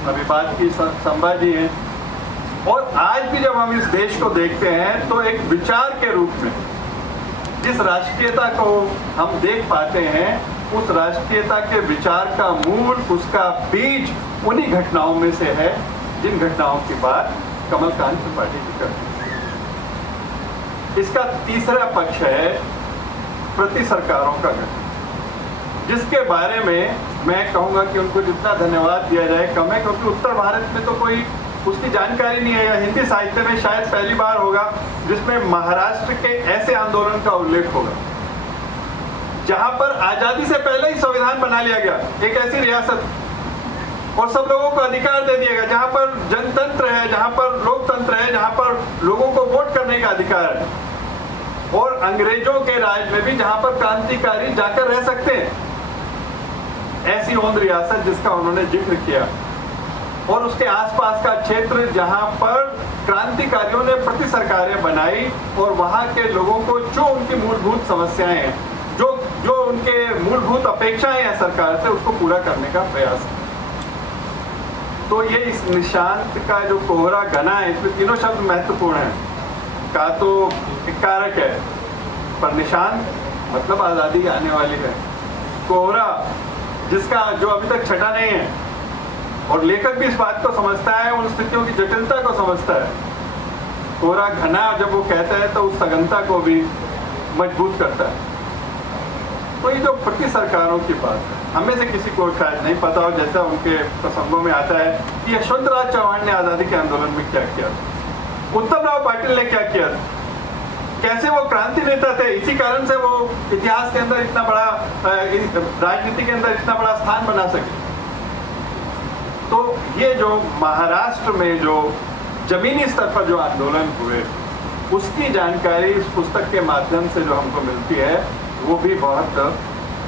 अभी बात की संभाजी हैं, और आज भी जब हम इस देश को देखते हैं तो एक विचार के रूप में जिस राष्ट्रीयता को हम देख पाते हैं, उस राष्ट्रीयता के विचार का मूल, उसका बीज उन्हीं घटनाओं में से है जिन घटनाओं की बात कमलकांत त्रिपाठी जी करते हैं। इसका तीसरा पक्ष है प्रति सरकारों का गठन, जिसके बारे में मैं कहूँगा कि उनको जितना धन्यवाद दिया जाए कम है, क्योंकि उत्तर भारत में तो कोई उसकी जानकारी नहीं है, या हिंदी साहित्य में शायद पहली बार होगा जिसमें महाराष्ट्र के ऐसे आंदोलन का उल्लेख होगा जहां पर आजादी से पहले ही संविधान बना लिया गया, एक ऐसी रियासत, और सब लोगों को अधिकार दे दिया गया, जहां पर जनतंत्र है, जहां पर लोकतंत्र है, जहां पर लोगों को वोट करने का अधिकार है, और अंग्रेजों के राज में भी जहां पर क्रांतिकारी जाकर रह सकते हैं, ऐसी ओंद रियासत जिसका उन्होंने जिक्र किया, और उसके आसपास का क्षेत्र जहां पर क्रांतिकारियों ने प्रति सरकारें बनाई और वहां के लोगों को जो उनकी मूलभूत समस्याएं हैं, जो उनके मूलभूत अपेक्षाएं हैं सरकार से, उसको पूरा करने का प्रयास है। तो ये इस निशांत का जो कोहरा घना है, इसमें तीनों शब्द महत्वपूर्ण हैं। का तो एक कारक है, पर निशांत मतलब आज़ादी आने वाली है। कोहरा जिसका जो अभी तक छटा नहीं है, और लेखक भी इस बात को समझता है, उन स्थितियों की जटिलता को समझता है। कोहरा घना जब वो कहता है तो उस सघनता को भी मजबूत करता है। तो ये जो प्रति सरकारों की बात है, हमें से किसी को शायद नहीं पता हो, जैसा उनके प्रसंगों में आता है कि यशवंतराव चौहान ने आज़ादी के आंदोलन में क्या किया, उत्तम राव पाटिल ने क्या किया, कैसे वो क्रांति नेता थे, इसी कारण से वो इतिहास के अंदर इतना बड़ा, राजनीति के अंदर इतना बड़ा स्थान बना सके। तो ये जो महाराष्ट्र में जो जमीनी स्तर पर जो आंदोलन हुए, उसकी जानकारी इस पुस्तक के माध्यम से जो हमको मिलती है, वो भी बहुत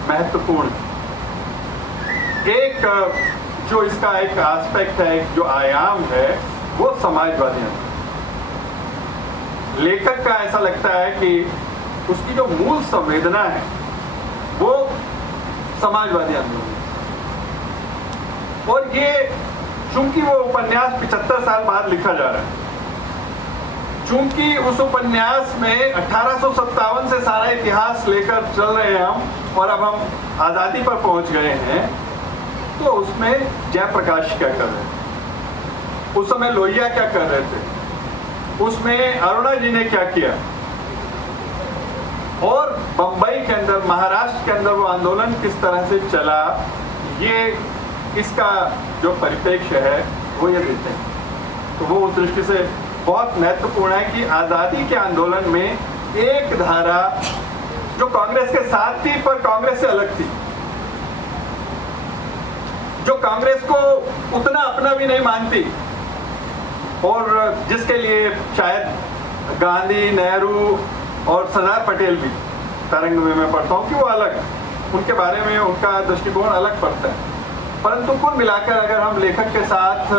महत्वपूर्ण। एक जो इसका एक एस्पेक्ट है, एक जो आयाम है, वो समाजवादी है। लेखक का ऐसा लगता है कि उसकी जो मूल संवेदना है वो समाजवादी आंदोलन, और ये चूंकि वो उपन्यास 75 साल बाद लिखा जा रहा है, चूंकि उस उपन्यास में 1857 से सारा इतिहास लेकर चल रहे हैं हम, और अब हम आज़ादी पर पहुंच गए हैं, तो उसमें जयप्रकाश क्या कर रहे थे, उस समय लोहिया क्या कर रहे थे, उसमें अरुणा जी ने क्या किया, और बंबई के अंदर, महाराष्ट्र के अंदर वो आंदोलन किस तरह से चला, ये इसका जो परिप्रेक्ष्य है वो ये देते हैं। तो वो उस दृष्टि से बहुत महत्वपूर्ण है कि आज़ादी के आंदोलन में एक धारा जो कांग्रेस के साथ थी पर कांग्रेस से अलग थी, जो कांग्रेस को उतना अपना भी नहीं मानती, और जिसके लिए शायद गांधी, नेहरू और सरदार पटेल भी, तरंग में मैं पढ़ता हूँ कि वो अलग, उनके बारे में उनका दृष्टिकोण अलग पड़ता है। परंतु कुल मिलाकर अगर हम लेखक के साथ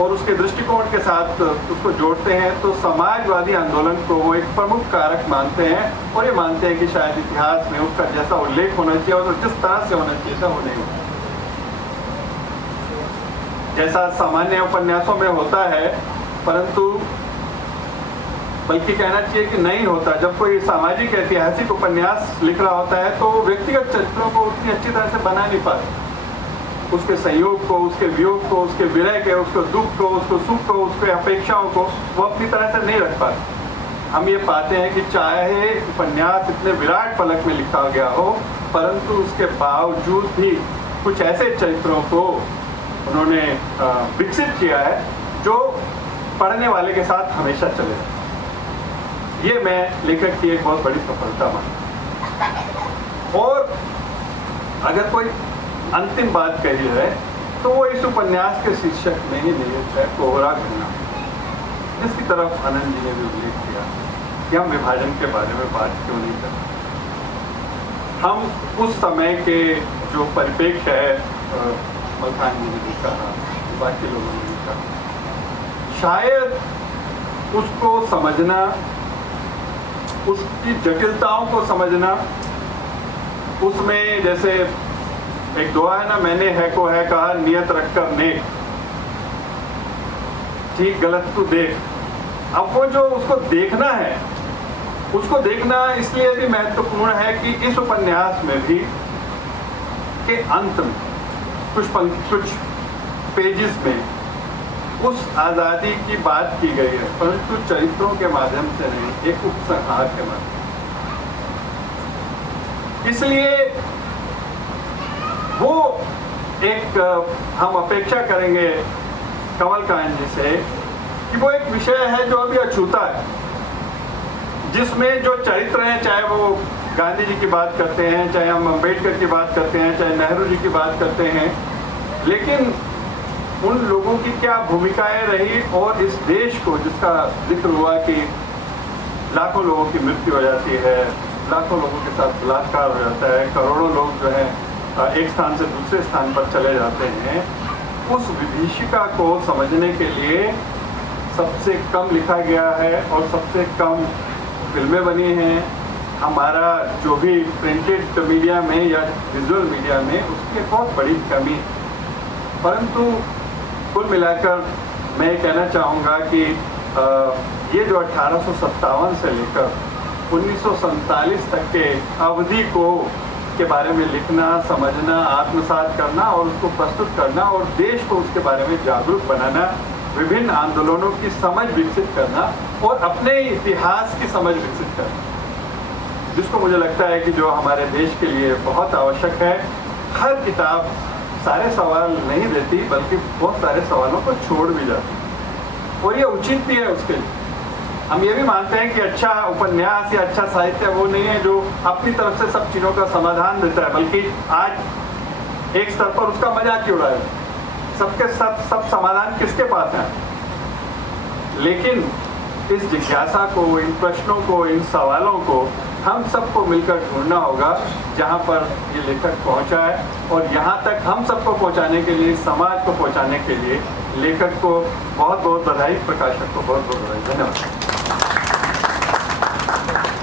और उसके दृष्टिकोण के साथ उसको जोड़ते हैं, तो समाजवादी आंदोलन को वो एक प्रमुख कारक मानते हैं, और ये मानते हैं कि शायद इतिहास में उसका जैसा उल्लेख होना चाहिए और जिस तरह से होना चाहिए था वो नहीं होता, जैसा सामान्य उपन्यासों में होता है, परंतु बल्कि कहना चाहिए कि नहीं होता। जब कोई सामाजिक ऐतिहासिक उपन्यास लिख रहा होता है तो व्यक्तिगत चरित्रों को उतनी अच्छी तरह से बना नहीं पाता, उसके संयोग को, उसके वियोग को, उसके विरह के, उसके दुख को, उसको सुख को, उसके अपेक्षाओं को वो अपनी तरह से नहीं रख पाते। हम ये पाते हैं कि चाहे उपन्यास इतने विराट फलक में लिखा गया हो, परंतु उसके बावजूद भी कुछ ऐसे चरित्रों को उन्होंने विकसित किया है जो पढ़ने वाले के साथ हमेशा चले। ये मैं लेखक की एक बहुत बड़ी सफलता मानता। और अगर कोई अंतिम बात कही है तो वो इस उपन्यास के शीर्षक में ही निहित है, कोहरा घना, जिसकी तरफ आनंद जी ने भी उल्लेख किया कि हम विभाजन के बारे में बात क्यों नहीं करते। हम उस समय के जो परिप्रेक्ष्य है, मलखान जी ने भी कहा, बाकी लोगों ने भी कहा, शायद उसको समझना, उसकी जटिलताओं को समझना, उसमें जैसे एक दुआ है ना, मैंने है को है कहा, नियत रखकर नेक, ठीक गलत तू देख। अब वो जो उसको देखना है, उसको देखना इसलिए भी महत्वपूर्ण है कि इस उपन्यास में भी के अंत में कुछ पेजेस में उस आज़ादी की बात की गई है, परंतु चरित्रों के माध्यम से नहीं, एक उपसंहार के माध्यम। इसलिए वो एक हम अपेक्षा करेंगे कमलकांत जी से कि वो एक विषय है जो अभी अछूता है, जिसमें जो चरित्र हैं, चाहे वो गांधी जी की बात करते हैं, चाहे हम अम्बेडकर की बात करते हैं, चाहे नेहरू जी की बात करते हैं, लेकिन उन लोगों की क्या भूमिकाएं रही और इस देश को, जिसका जिक्र हुआ कि लाखों लोगों की मृत्यु हो जाती है, लाखों लोगों के साथ बलात्कार हो जाता है, करोड़ों लोग जो है एक स्थान से दूसरे स्थान पर चले जाते हैं, उस विभीषिका को समझने के लिए सबसे कम लिखा गया है और सबसे कम फिल्में बनी हैं। हमारा जो भी प्रिंटेड मीडिया में या विजुअल मीडिया में उसकी बहुत बड़ी कमी है। परंतु कुल मिलाकर मैं कहना चाहूँगा कि ये जो 1857 से लेकर 1947 तक के अवधि के बारे में लिखना, समझना, आत्मसात करना और उसको प्रस्तुत करना और देश को उसके बारे में जागरूक बनाना, विभिन्न आंदोलनों की समझ विकसित करना और अपने इतिहास की समझ विकसित करना, जिसको मुझे लगता है कि जो हमारे देश के लिए बहुत आवश्यक है। हर किताब सारे सवाल नहीं देती, बल्कि बहुत सारे सवालों को छोड़ भी जाती, और ये उचित भी है उसके लिए। हम ये भी मानते हैं कि अच्छा उपन्यास या अच्छा साहित्य वो नहीं है जो अपनी तरफ से सब चीज़ों का समाधान देता है, बल्कि आज एक स्तर पर उसका मजाक ही उड़ाया, सबके सब समाधान किसके पास है। लेकिन इस जिज्ञासा को, इन प्रश्नों को, इन सवालों को हम सबको मिलकर ढूंढना होगा जहाँ पर ये लेखक पहुँचा है, और यहाँ तक हम सबको पहुँचाने के लिए, समाज को पहुँचाने के लिए लेखक को बहुत बहुत बधाई, प्रकाशक को बहुत बहुत बधाई। धन्यवाद।